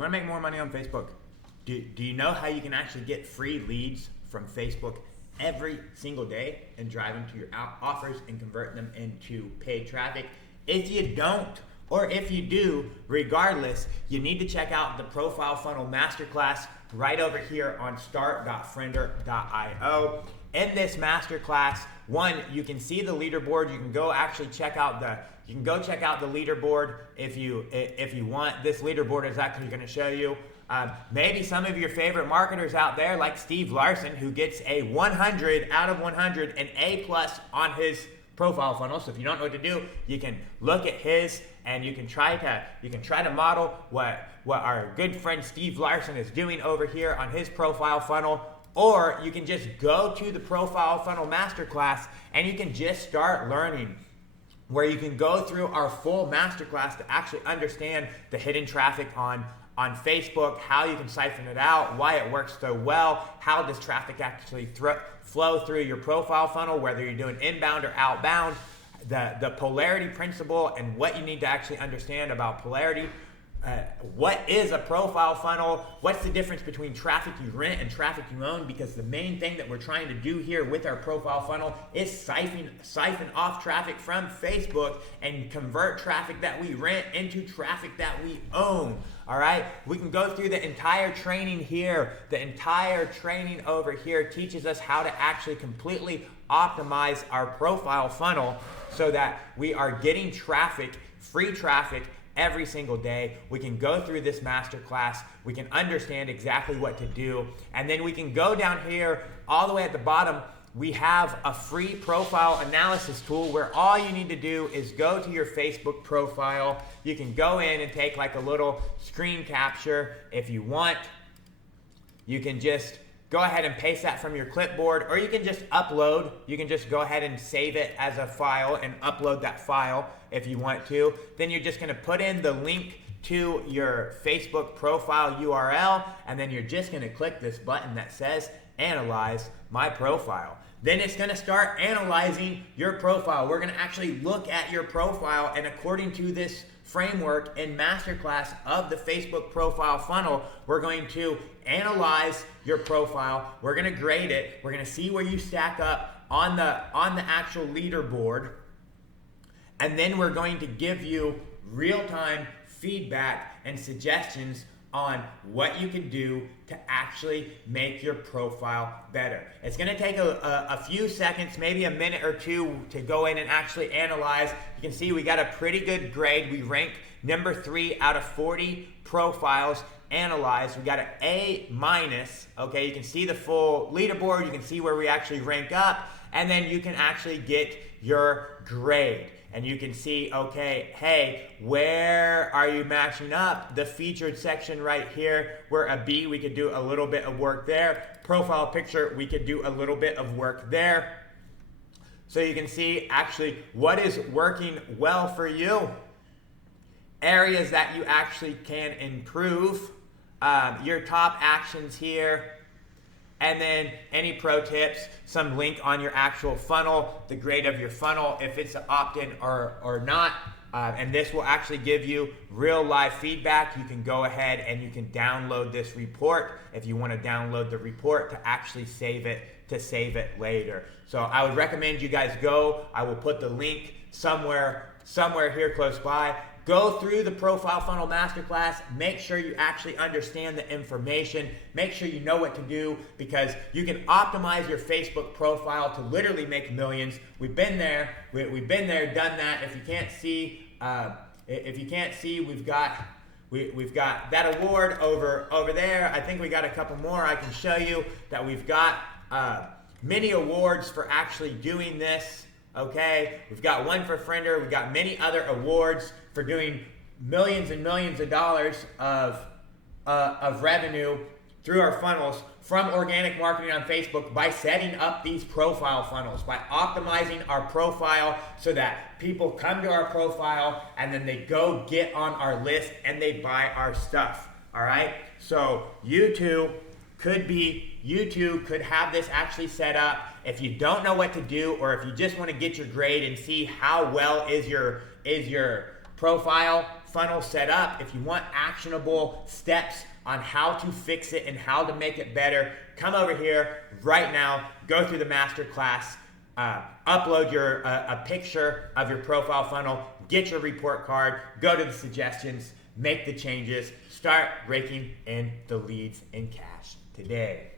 You want to make more money on Facebook? Do you know how you can actually get free leads from Facebook every single day and drive them to your offers and convert them into paid traffic? If you don't, or if you do, regardless, you need to check out the Profile Funnel Masterclass right over here on start.friender.io. In this masterclass, one, you can see the leaderboard. You can go actually check out the leaderboard if you want. This leaderboard is actually going to show you maybe some of your favorite marketers out there, like Steve Larson, who gets a 100 out of 100, an A+ on his profile funnel. So if you don't know what to do, you can look at his and you can try to model what our good friend Steve Larson is doing over here on his profile funnel. Or you can just go to the Profile Funnel Masterclass and you can just start learning, where you can go through our full masterclass to actually understand the hidden traffic on Facebook, how you can siphon it out, why it works so well, how does traffic actually flow through your profile funnel, whether you're doing inbound or outbound, the polarity principle and what you need to actually understand about polarity. What is a profile funnel? What's the difference between traffic you rent and traffic you own? Because the main thing that we're trying to do here with our profile funnel is siphon off traffic from Facebook and convert traffic that we rent into traffic that we own. All right, we can go through the entire training here. The entire training over here teaches us how to actually completely optimize our profile funnel so that we are getting traffic, free traffic, every single day. We can go through this masterclass. We can understand exactly what to do. And then we can go down here all the way at the bottom. We have a free profile analysis tool where all you need to do is go to your Facebook profile. You can go in and take like a little screen capture if you want. You can just go ahead and paste that from your clipboard, or you can just upload. You can just go ahead and save it as a file and upload that file if you want to. Then you're just going to put in the link to your Facebook profile URL, and then you're just going to click this button that says Analyze My Profile. Then it's going to start analyzing your profile. We're going to actually look at your profile, and according to this framework and masterclass of the Facebook profile funnel, we're going to analyze your profile. We're going to grade it. We're going to see where you stack up on the actual leaderboard, and then we're going to give you real-time feedback and suggestions on what you can do to actually make your profile better. It's going to take a few seconds, maybe a minute or two, to go in and actually analyze. You can see we got a pretty good grade. We rank number 3 out of 40 profiles analyzed. We got an A-. Okay, you can see the full leaderboard. You can see where we actually rank up, and then you can actually get your grade. And you can see, okay, hey, where are you matching up? The featured section right here, we're a B, we could do a little bit of work there. Profile picture, we could do a little bit of work there. So you can see actually what is working well for you. Areas that you actually can improve. Your top actions here. And then any pro tips, some link on your actual funnel, the grade of your funnel, if it's an opt-in or not. And this will actually give you real live feedback. You can go ahead and you can download this report if you want to download the report to actually save it later. So I would recommend you guys go. I will put the link somewhere here close by. Go through the Profile Funnel Masterclass. Make sure you actually understand the information. Make sure you know what to do, because you can optimize your Facebook profile to literally make millions. We've been there. We've been there, done that. If you can't see, we've got that award over there. I think we got a couple more. I can show you that we've got many awards for actually doing this. Okay, we've got one for Friender. We've got many other awards for doing millions and millions of dollars of revenue through our funnels from organic marketing on Facebook by setting up these profile funnels, by optimizing our profile so that people come to our profile and then they go get on our list and they buy our stuff. All right, so you two could have this actually set up. If you don't know what to do, or if you just want to get your grade and see how well is your profile funnel set up, if you want actionable steps on how to fix it and how to make it better, come over here right now, go through the masterclass, upload a picture of your profile funnel, get your report card, go to the suggestions, make the changes, start raking in the leads and cash today.